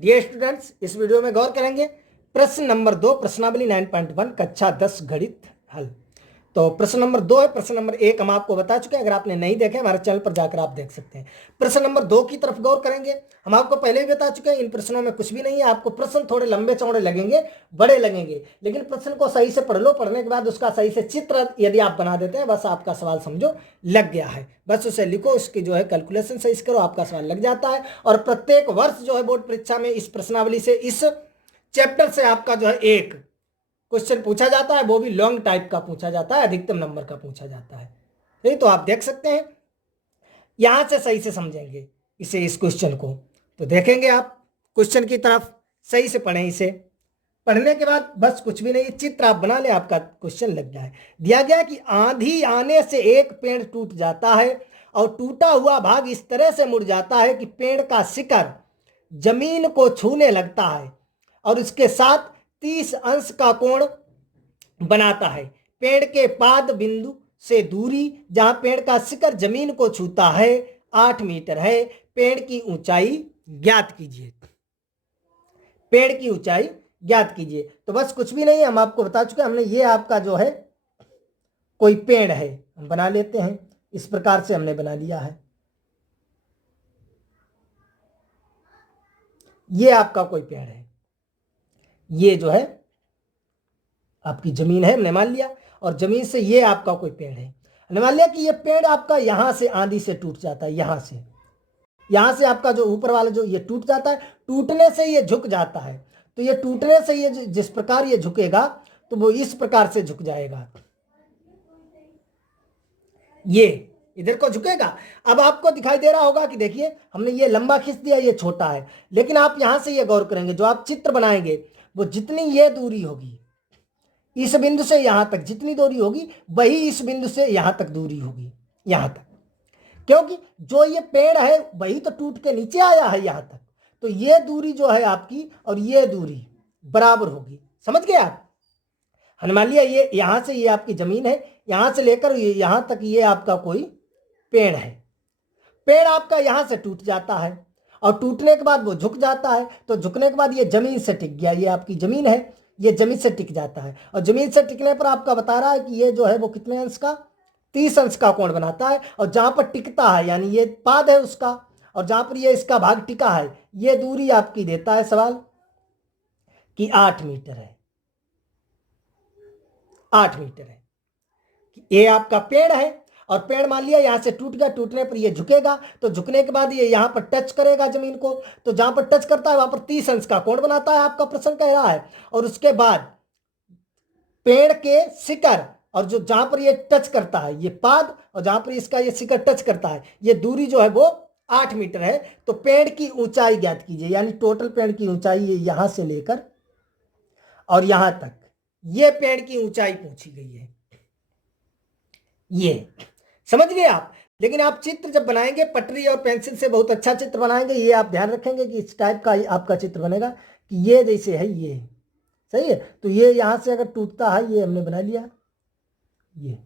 Dear students, इस video में गौर करेंगे प्रश्न नंबर 2 प्रश्नावली 9.1 कक्षा 10 गणित हल। तो प्रश्न नंबर 2 है। प्रश्न नंबर 1 हम आपको बता चुके हैं, अगर आपने नहीं देखे हमारे चैनल पर जाकर आप देख सकते हैं। प्रश्न नंबर 2 की तरफ गौर करेंगे। हम आपको पहले भी बता चुके हैं, इन प्रश्नों में कुछ भी नहीं है। आपको प्रश्न थोड़े लंबे चौड़े लगेंगे, बड़े लगेंगे, लेकिन प्रश्न को सही से पढ़ लो। पढ़ने के बाद उसका सही से चित्र यदि आप बना देते हैं, बस आपका सवाल समझो लग गया है। बस उसे लिखो, उसकी जो है कैलकुलेशन सही से करो, आपका सवाल लग जाता है। और प्रत्येक वर्ष जो है बोर्ड परीक्षा में इस प्रश्नावली से, इस चैप्टर से आपका जो है एक क्वेश्चन पूछा जाता है, वो भी लॉन्ग टाइप का पूछा जाता है, अधिकतम नंबर का पूछा जाता है। नहीं तो आप देख सकते हैं, यहां से सही से समझेंगे इसे, इस क्वेश्चन को तो देखेंगे आप क्वेश्चन की तरफ, सही से पढ़ें इसे। पढ़ने के बाद बस कुछ भी नहीं, चित्र आप बना ले, आपका क्वेश्चन लग जाए। दिया गया कि आंधी आने से एक पेड़ टूट जाता है और टूटा हुआ भाग इस तरह से मुड़ जाता है कि पेड़ का शिखर जमीन को छूने लगता है और उसके साथ 30 अंश का कोण बनाता है। पेड़ के पाद बिंदु से दूरी जहां पेड़ का शिखर जमीन को छूता है 8 मीटर है। पेड़ की ऊंचाई ज्ञात कीजिए। पेड़ की ऊंचाई ज्ञात कीजिए। तो बस कुछ भी नहीं, हम आपको बता चुके हैं। हमने ये आपका जो है कोई पेड़ है, हम बना लेते हैं। इस प्रकार से हमने बना लिया है। ये आपका कोई पेड़ है, ये जो है आपकी जमीन है, हमने मान लिया। और जमीन से ये आपका कोई पेड़ है, हमने मान लिया कि ये पेड़ आपका यहां से आंधी से टूट जाता है। यहां से आपका जो ऊपर वाला जो ये टूट जाता है, टूटने से ये झुक जाता है। तो ये टूटने से ये जिस प्रकार ये झुकेगा, तो वो इस प्रकार से झुक जाएगा, ये इधर को झुकेगा। अब आपको दिखाई दे रहा होगा कि देखिए, हमने ये लंबा खींच दिया, ये छोटा है। लेकिन आप यहां से ये गौर करेंगे, जो आप चित्र बनाएंगे, वो जितनी ये दूरी होगी इस बिंदु से यहां तक, जितनी दूरी होगी वही इस बिंदु से यहां तक दूरी होगी, यहां तक। क्योंकि जो ये पेड़ है वही तो टूट के नीचे आया है यहां तक। तो ये दूरी जो है आपकी और ये दूरी बराबर होगी। समझ गए आप? मान लिया ये यहां से ये आपकी जमीन है, यहां से लेकर यहां तक ये आपका कोई पेड़ है। पेड़ आपका यहां से टूट जाता है और टूटने के बाद वो झुक जाता है। तो झुकने के बाद ये जमीन से टिक गया, ये आपकी जमीन है, ये जमीन से टिक जाता है। और जमीन से टिकने पर आपका बता रहा है कि ये जो है वो कितने अंश का, 30 अंश का कोण बनाता है। और जहां पर टिकता है, यानी ये पाद है उसका, और जहां पर ये इसका भाग टिका है, ये दूरी आपकी देता है सवाल कि 8 मीटर है। 8 मीटर है। ये आपका पेड़ है और पेड़ मान लिया यहां से टूट गया, टूटने पर ये झुकेगा। तो झुकने के बाद ये यहां पर टच करेगा जमीन को। तो जहां पर टच करता है वहां पर 30 अंश का कोण बनाता है, आपका प्रश्न कह रहा है। और उसके बाद पेड़ के शिखर, और जो जहां पर ये टच करता है ये पाद, और जहां पर इसका ये शिखर टच करता है, ये दूरी जो है वो 8 मीटर है। तो पेड़ की ऊंचाई ज्ञात कीजिए, यानी टोटल पेड़ की ऊंचाई ये यहां से लेकर और यहां तक, ये पेड़ की ऊंचाई पूछी गई है। ये समझ गए आप? लेकिन आप चित्र जब बनाएंगे पटरी और पेंसिल से बहुत अच्छा चित्र बनाएंगे। ये आप ध्यान रखेंगे कि इस टाइप का आपका चित्र बनेगा कि ये जैसे है, ये सही है। तो ये यहां से अगर टूटता है, ये हमने बना लिया, ये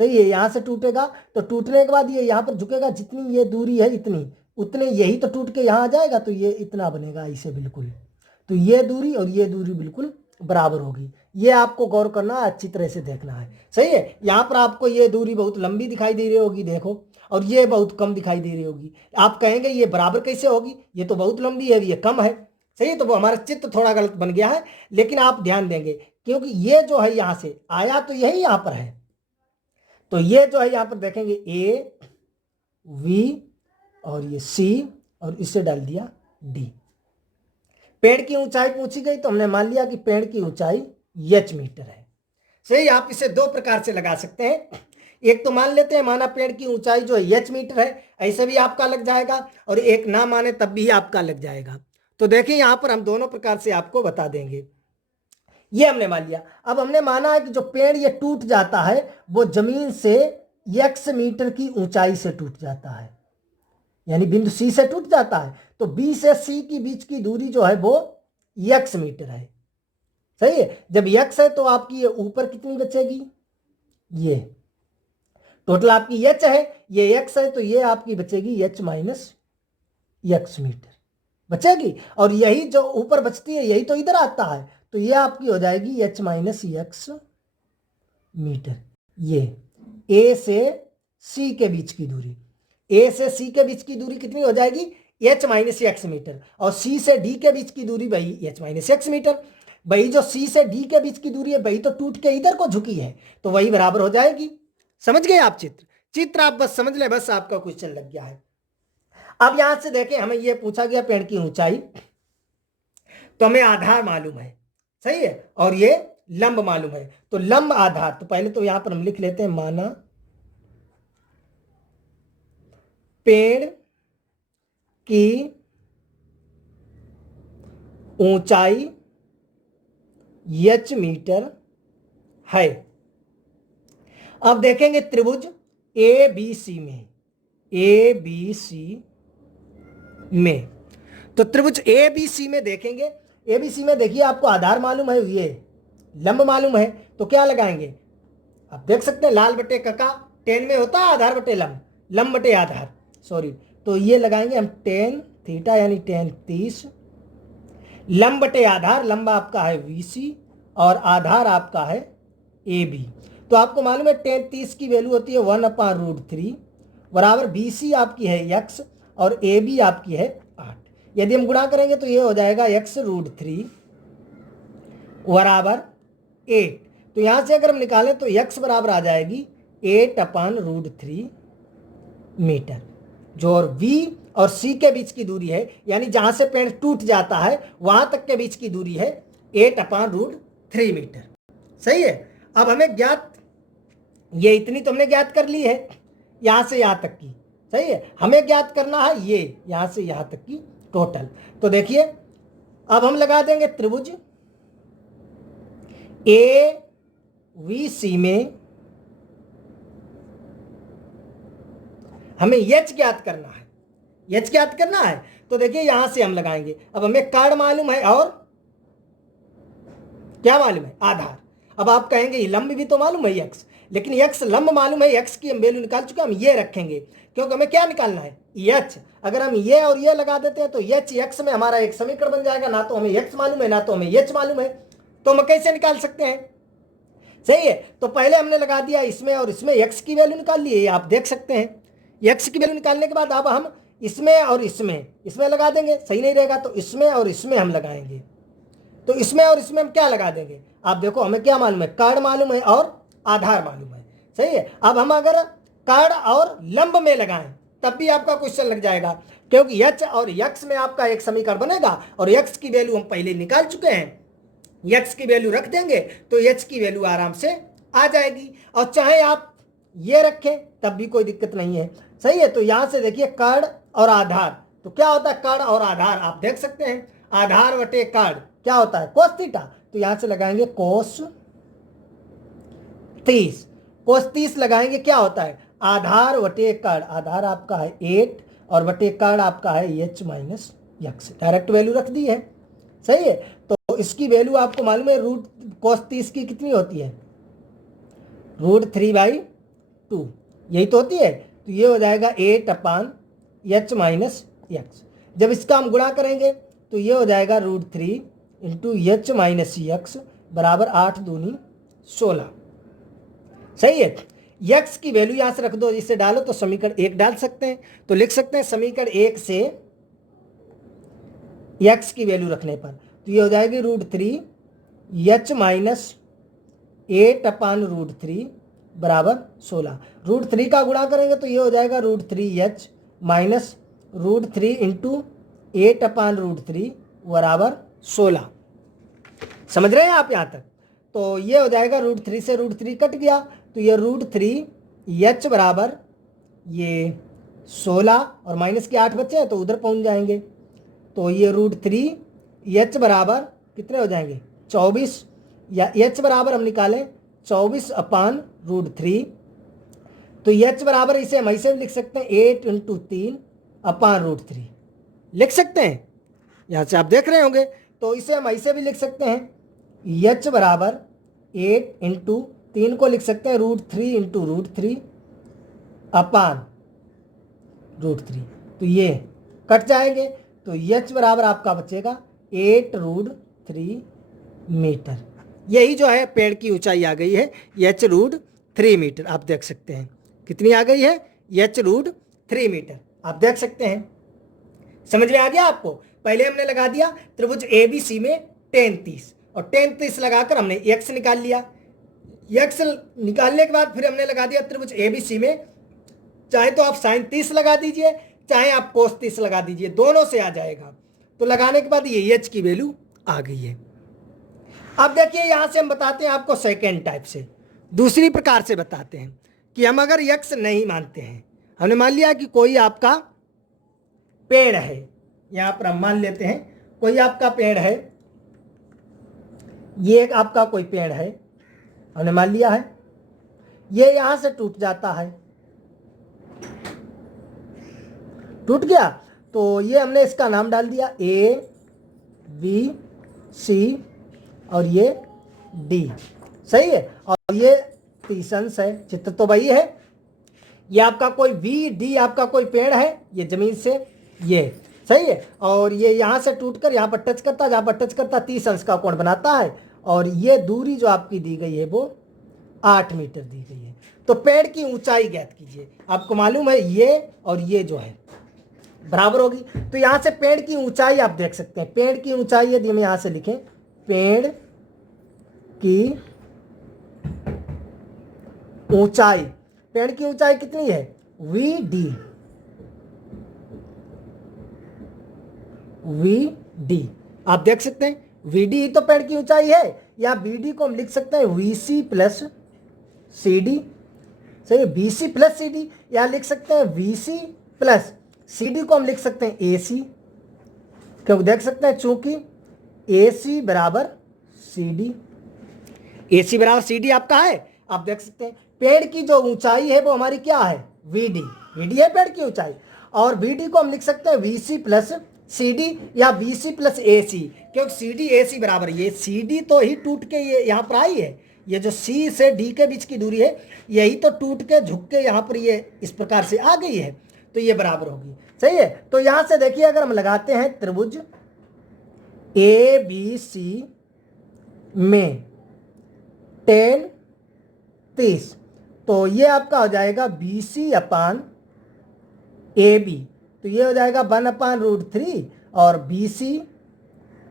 सही है, यहां से टूटेगा। तो टूटने के बाद ये यहां पर झुकेगा, जितनी ये दूरी है इतनी, उतने यही तो टूट के यहां आ जाएगा। तो ये इतना बनेगा इसे बिल्कुल। तो ये दूरी और ये दूरी बिल्कुल बराबर होगी। ये आपको गौर करना है, अच्छी तरह से देखना है। सही है। यहाँ पर आपको ये दूरी बहुत लंबी दिखाई दे रही होगी, देखो, और ये बहुत कम दिखाई दे रही होगी। आप कहेंगे ये बराबर कैसे होगी, ये तो बहुत लंबी है, ये कम है। सही है। तो वो हमारा चित्र थोड़ा गलत बन गया है, लेकिन आप ध्यान देंगे क्योंकि ये जो है यहां से आया तो यही यहां पर है। तो ये जो है यहां पर देखेंगे ए वी और ये सी, और इसे डाल दिया डी। पेड़ की ऊंचाई पूछी गई तो हमने मान लिया कि पेड़ की ऊंचाई h मीटर है। सही। आप इसे दो प्रकार से लगा सकते हैं। एक तो मान लेते हैं, माना पेड़ की ऊंचाई जो है h मीटर है, ऐसे भी आपका लग जाएगा, और एक ना माने तब भी आपका लग जाएगा। तो देखिए यहां पर हम दोनों प्रकार से आपको बता देंगे। ये हमने मान लिया। अब हमने माना है कि जो पेड़ ये टूट जाता है वो जमीन से x मीटर की ऊंचाई से टूट जाता है, यानी बिंदु C से टूट जाता है। तो B से C की बीच की दूरी जो है वो x मीटर है। सही है। जब x है तो आपकी ये ऊपर कितनी बचेगी, ये टोटल आपकी h है, ये x है, तो ये आपकी बचेगी h माइनस x मीटर। बचेगी, और यही जो ऊपर बचती है यही तो इधर आता है, तो ये आपकी हो जाएगी h माइनस एक्स मीटर। ये ए से सी के बीच की दूरी, ए से सी के बीच की दूरी कितनी हो जाएगी, h माइनस एक्स मीटर, और सी से डी के बीच की दूरी भाई h माइनस एक्स मीटर। भाई जो सी से डी के बीच की दूरी है भाई तो टूट के इधर को झुकी है, तो वही बराबर हो जाएगी। समझ गए आप चित्र? चित्र आप बस समझ ले, बस आपका क्वेश्चन लग गया है। अब यहां से देखें, हमें यह पूछा गया पेड़ की ऊंचाई, तो हमें आधार मालूम है, सही है, और ये लंब मालूम है, तो लंब आधार, तो पहले तो यहां पर हम लिख लेते हैं, माना पेड़ की ऊंचाई h मीटर है। अब देखेंगे त्रिभुज ए बी सी में, ए बी सी में, तो त्रिभुज ए बी सी में देखेंगे, ए बी सी में देखिए आपको आधार मालूम है, ये लंब मालूम है, तो क्या लगाएंगे, आप देख सकते हैं लाल बटे कका, टेन में होता है आधार बटे लंब, लंब बटे आधार, सॉरी, तो ये लगाएंगे हम टेन थीटा यानी टेन 30, लंब बटे आधार, लंब आपका है VC और आधार आपका है AB। तो आपको मालूम है टेन 30 की वैल्यू होती है 1/√3 बराबर BC आपकी है x और AB आपकी है 8। यदि हम गुणा करेंगे तो ये हो जाएगा x√3 बराबर 8। तो यहाँ से अगर हम निकालें तो x बराबर आ जाएगी 8/√3 मीटर, जो और V और C के बीच की दूरी है, यानी जहां से पेड़ टूट जाता है वहां तक के बीच की दूरी है 8/√3 मीटर। सही है। अब हमें ज्ञात, ये इतनी तो हमने ज्ञात कर ली है यहां से यहां तक की, सही है, हमें ज्ञात करना है ये यहां से यहां तक की टोटल। तो देखिए अब हम लगा देंगे त्रिभुज AVC में हमें h ज्ञात करना है, h ज्ञात करना है, तो देखिए यहां से हम लगाएंगे। अब हमें कार्ड मालूम है और क्या मालूम है, आधार। अब आप कहेंगे ये लंब भी तो मालूम है x, लेकिन x लंब मालूम है, x की हम वैल्यू निकाल चुके हैं, हम ये रखेंगे क्योंकि हमें क्या निकालना है, h। अगर हम ये और ये लगा देते हैं तो h x में हमारा एक समीकरण बन जाएगा, ना तो हमें x मालूम है ना तो हमें h मालूम है, तो हम कैसे निकाल सकते हैं। सही है, तो पहले हमने लगा दिया इसमें और इसमें x की वैल्यू निकाल ली है, आप देख सकते हैं। x की वैल्यू निकालने के बाद अब हम इसमें और इसमें लगा देंगे, सही नहीं रहेगा तो इसमें और इसमें हम लगाएंगे। तो इसमें और इसमें हम क्या लगा देंगे, आप देखो हमें क्या मालूम है, कार्ड मालूम है और आधार मालूम है। सही है, अब हम अगर कार्ड और लंब में लगाएं तब भी आपका क्वेश्चन लग जाएगा, क्योंकि h और x में आपका एक समीकरण बनेगा और x की वैल्यू हम पहले निकाल चुके हैं, x की वैल्यू रख देंगे तो h की वैल्यू आराम से आ जाएगी, और चाहे आप ये रखें तब भी कोई दिक्कत नहीं है। सही है, तो यहां से देखिए कार्ड और आधार, तो क्या होता है कार्ड और आधार, आप देख सकते हैं आधार बटे कार्ड क्या होता है, कोस थीटा, तो यहां से लगाएंगे कोस 30, कोस 30 लगाएंगे, क्या होता है आधार बटे कार्ड, आधार आपका है 8 और बटे कार्ड आपका है h minus x, direct value रख दी है। सही है, तो इसकी वैल्यू आपको मालूम है रूट कोस 30 की कितनी होती है, √3/2 यही तो होती है, तो ये हो जाएगा 8/h माइनस x। जब इसका हम गुणा करेंगे तो ये हो जाएगा √3 इंटू h माइनस x बराबर 8 दूनी 16। सही है, x की वैल्यू यहां से रख दो, इसे डालो तो समीकरण 1 डाल सकते हैं, तो लिख सकते हैं समीकरण 1 से x की वैल्यू रखने पर तो ये हो जाएगी √3 h माइनस 8/√3 बराबर 16। √3 का गुणा करेंगे तो ये हो जाएगा √3h माइनस √3 इंटू 8/√3 बराबर 16। समझ रहे हैं आप यहाँ तक, तो ये हो जाएगा √3 से √3 कट गया, तो ये √3h बराबर ये 16 और माइनस के 8 बच्चे हैं तो उधर पहुँच जाएंगे, तो ये √3h बराबर कितने हो जाएंगे 24, या h बराबर हम निकालें 24/√3, तो h बराबर इसे हम ऐसे भी लिख सकते हैं 8 इंटू 3/√3 लिख सकते हैं, यहाँ से आप देख रहे होंगे, तो इसे हम ऐसे भी लिख सकते हैं h बराबर 8 इंटू 3 को लिख सकते हैं √3 इंटू √3/√3, तो ये कट जाएंगे, तो तो h बराबर आपका बचेगा 8√3 मीटर। यही जो है पेड़ की ऊंचाई आ गई है h√3 मीटर। आप देख सकते हैं कितनी आ गई है, h√3 मीटर। आप देख सकते हैं, समझ में आ गया आपको। पहले हमने लगा दिया त्रिभुज ABC में tan 30 और tan 30 लगाकर हमने x निकाल लिया। x निकालने के बाद फिर हमने लगा दिया त्रिभुज ABC में, चाहे तो आप sin 30 लगा दीजिए, चाहे आप cos 30 लगा दीजिए, दोनों से आ जाएगा। तो लगाने के बाद ये h की वैल्यू आ गई है। अब देखिए यहां से हम बताते हैं आपको सेकेंड टाइप से, दूसरी प्रकार से बताते हैं कि हम अगर x नहीं मानते हैं, हमने मान लिया कि कोई आपका पेड़ है, यहां पर हम मान लेते हैं कोई आपका पेड़ है, ये एक आपका कोई पेड़ है, हमने मान लिया है, ये यहां से टूट जाता है, टूट गया, तो ये हमने इसका नाम डाल दिया ABC और ये D, सही है। और ये 30 अंश है, चित्र तो वही है। ये आपका कोई VD आपका कोई पेड़ है, ये जमीन से ये, सही है। और ये यहाँ से टूटकर यहाँ पर टच करता है, जहाँ पर टच करता 30 अंश का कोण बनाता है। और ये दूरी जो आपकी दी गई है वो 8 मीटर दी गई है। तो पेड़ की ऊंचाई ज्ञात कीजिए। आपको मालूम है ये और ये जो है बराबर होगी। तो यहाँ से पेड़ की ऊंचाई आप देख सकते हैं, पेड़ की ऊंचाई यदि हम यहाँ से लिखें, पेड़ की ऊंचाई, पेड़ की ऊंचाई कितनी है, VD आप देख सकते हैं, VD ही तो पेड़ की ऊंचाई है। या BD को हम लिख सकते हैं VC प्लस CD, सही, BC प्लस CD, या लिख सकते हैं VC प्लस CD को हम लिख सकते हैं AC, क्योंकि देख सकते हैं चूंकि AC बराबर CD, AC बराबर CD आपका है। आप देख सकते हैं पेड़ की जो ऊंचाई है वो हमारी क्या है, VD है पेड़ की ऊंचाई। और VD को हम लिख सकते हैं VC प्लस CD या VC प्लस AC, क्योंकि CD AC बराबर, ये CD तो ही टूट के ये यहाँ पर आई है, ये जो C से D के बीच की दूरी है यही तो टूट के झुक के यहाँ पर ये इस प्रकार से आ गई है, तो ये बराबर होगी, सही है। तो यहाँ से देखिए अगर हम लगाते हैं त्रिभुज ABC में tan 30, तो ये आपका हो जाएगा BC अपान AB, तो ये हो जाएगा 1/√3 और BC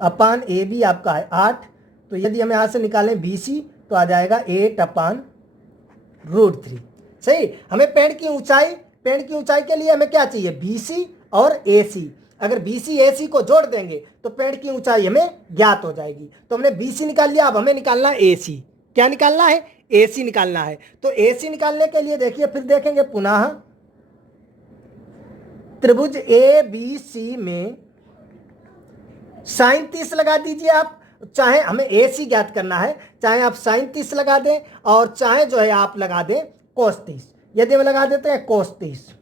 अपान AB आपका है 8, तो यदि हम यहाँ से निकालें BC तो आ जाएगा 8/√3, सही। हमें पेड़ की ऊंचाई के लिए हमें क्या चाहिए, BC और AC। अगर BC AC को जोड़ देंगे तो पेड़ की ऊंचाई हमें ज्ञात हो जाएगी। तो हमने BC निकाल लिया, अब हमें निकालना है AC। क्या निकालना है, AC निकालना है। तो AC निकालने के लिए देखिए फिर देखेंगे पुनः त्रिभुज ABC में sin 30 लगा दीजिए आप, चाहे हमें AC ज्ञात करना है, चाहे आप sin 30 लगा दें और चाहे जो है आप लगा दें cos 30। यदि हम लगा देते हैं cos 30,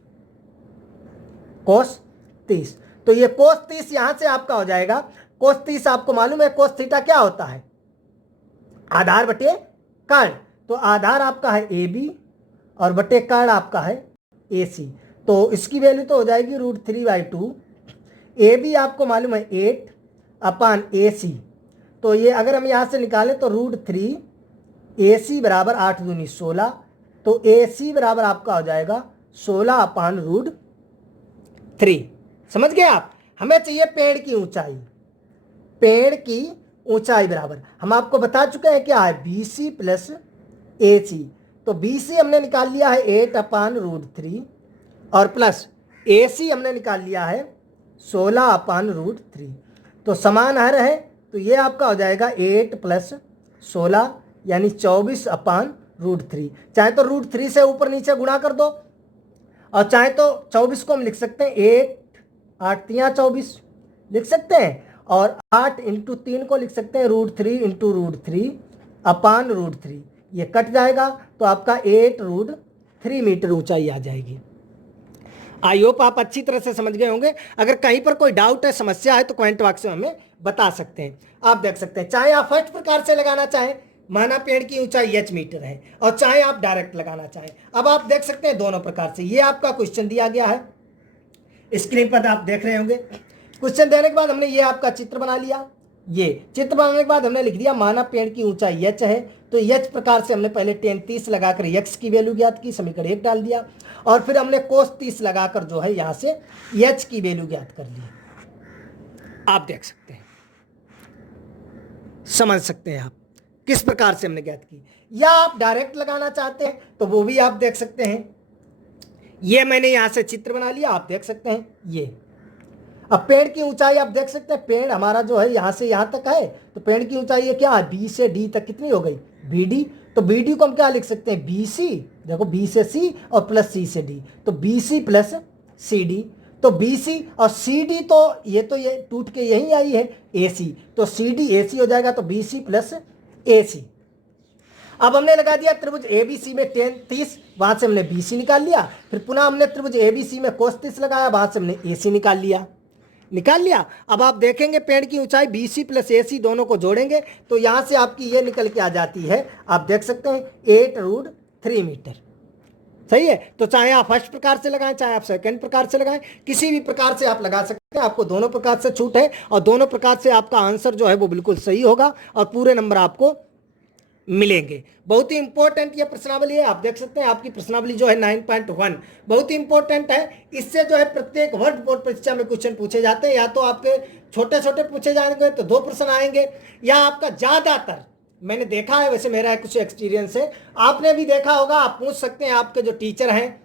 तो ये cos 30 यहां से आपका हो जाएगा, cos 30 आपको मालूम है cos थीटा क्या होता है, आधार बटे कर्ण। तो आधार आपका है AB और बटे कर्ण आपका है AC, तो इसकी वैल्यू तो हो जाएगी √3/2। AB आपको मालूम है 8 अपान AC, तो ये अगर हम यहाँ से निकालें तो √3, AC बराबर 8 दूनी 16, तो AC बराबर आपका हो जाएगा 16/√3। समझ गए आप। हमें चाहिए पेड़ की ऊंचाई बराबर, हम आपको बता चुके हैं क्या है, BC प्लस AC। तो BC हमने निकाल लिया है 8/√3 और प्लस AC हमने निकाल लिया है 16/√3, तो समान हर है, तो ये आपका हो जाएगा 8 + 16 यानी 24/√3। चाहे तो √3 से ऊपर नीचे गुणा कर दो, और चाहे तो 24 को हम लिख सकते हैं 8 8 3 24 लिख सकते हैं, और 8 × 3 को लिख सकते हैं √3 × √3/√3। ये कट जाएगा तो आपका 8√3 मीटर ऊंचाई आ जाएगी। आई होप आप अच्छी तरह से समझ गए होंगे। अगर कहीं पर कोई डाउट है, समस्या है, तो कमेंट बॉक्स में हमें बता सकते हैं। आप देख सकते हैं, चाहे आप फर्स्ट प्रकार से लगाना चाहें, माना पेड़ की ऊंचाई h मीटर है, और चाहे आप डायरेक्ट लगाना चाहें। अब आप देख सकते हैं दोनों प्रकार से। ये आपका क्वेश्चन दिया गया है, स्क्रीन पर आप देख रहे होंगे। क्वेश्चन देने के बाद हमने ये आपका चित्र बना लिया। ये चित्र बनाने के बाद हमने लिख दिया माना पेड़ की ऊंचाई h है, तो h प्रकार से हमने पहले tan 30 लगाकर x की वैल्यू ज्ञात की, समीकरण 1 डाल दिया, और फिर हमने cos 30 लगाकर जो है यहां से h की वैल्यू ज्ञात कर ली। आप देख सकते हैं, समझ सकते हैं आप किस प्रकार से हमने ज्ञात की, या आप डायरेक्ट लगाना चाहते हैं तो वो भी आप देख सकते हैं। ये मैंने यहां से चित्र बना लिया, आप देख सकते हैं। ये अब पेड़ की ऊंचाई आप देख सकते हैं, पेड़ हमारा जो है यहां से यहां तक है, तो पेड़ की ऊंचाई है क्या है, बी से डी तक कितनी हो गई, BD। तो BD को हम क्या लिख सकते हैं, BC। देखो B से C और प्लस C से D, तो BC प्लस CD। तो BC और CD तो ये टूट के यही आई है AC, तो CD AC हो जाएगा, तो BC प्लस AC। अब हमने लगा दिया त्रिभुज ABC में tan 30, वहां से हमने BC निकाल लिया, फिर पुनः हमने त्रिभुज ABC में cos 30 लगाया, वहां से हमने AC निकाल लिया। अब आप देखेंगे पेड़ की ऊंचाई BC प्लस AC दोनों को जोड़ेंगे तो यहां से आपकी ये निकल के आ जाती है, आप देख सकते हैं 8√3 मीटर। सही है। तो चाहे आप फर्स्ट प्रकार से लगाएं, चाहे आप सेकंड प्रकार से लगाएं, किसी भी प्रकार से आप लगा सकते हैं, आपको दोनों प्रकार से छूट है और दोनों प्रकार से आपका आंसर जो है वो बिल्कुल सही होगा और पूरे नंबर आपको मिलेंगे। बहुत ही इंपॉर्टेंट ये प्रश्नावली है, आप देख सकते हैं आपकी प्रश्नावली जो है 9.1 बहुत ही इंपॉर्टेंट है। इससे जो है प्रत्येक वर्ष बोर्ड परीक्षा में क्वेश्चन पूछे जाते हैं, या तो आपके छोटे छोटे पूछे जाएंगे तो 2 प्रश्न आएंगे, या आपका ज्यादातर मैंने देखा है, वैसे मेरा कुछ एक्सपीरियंस है, आपने भी देखा होगा, आप पूछ सकते हैं, आपके जो टीचर हैं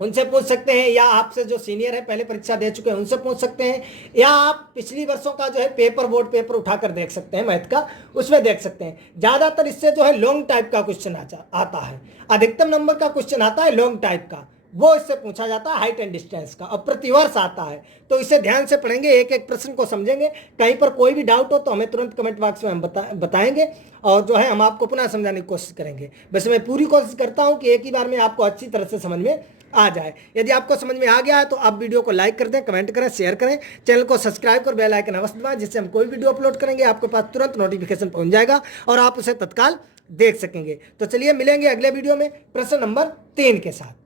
उनसे पूछ सकते हैं, या आपसे जो सीनियर है पहले परीक्षा दे चुके हैं उनसे पूछ सकते हैं, या आप पिछली वर्षों का जो है पेपर बोर्ड पेपर उठाकर देख सकते हैं मैथ का, उसमें देख सकते हैं। ज़्यादातर इससे जो है लॉन्ग टाइप का क्वेश्चन आता है, अधिकतम नंबर का क्वेश्चन आता है लॉन्ग टाइप का, वो इससे पूछा जाता है हाइट एंड डिस्टेंस का, और प्रतिवर्ष आता है। तो इसे ध्यान से पढ़ेंगे, एक एक प्रश्न को समझेंगे, कहीं पर कोई भी डाउट हो तो हमें तुरंत कमेंट बॉक्स में हम बताएंगे, और जो है हम आपको पुनः समझाने की कोशिश करेंगे। वैसे मैं पूरी कोशिश करता हूं कि एक ही बार में आपको अच्छी तरह से समझ में आ जाए। यदि आपको समझ में आ गया है तो आप वीडियो को लाइक कर दें, कमेंट करें, शेयर करें, चैनल को सब्सक्राइब कर बेल आइकन अवश्य दबाएं, जिससे हम कोई वीडियो अपलोड करेंगे आपके पास तुरंत नोटिफिकेशन पहुंच जाएगा और आप उसे तत्काल देख सकेंगे। तो चलिए मिलेंगे अगले वीडियो में प्रश्न नंबर 3 के साथ।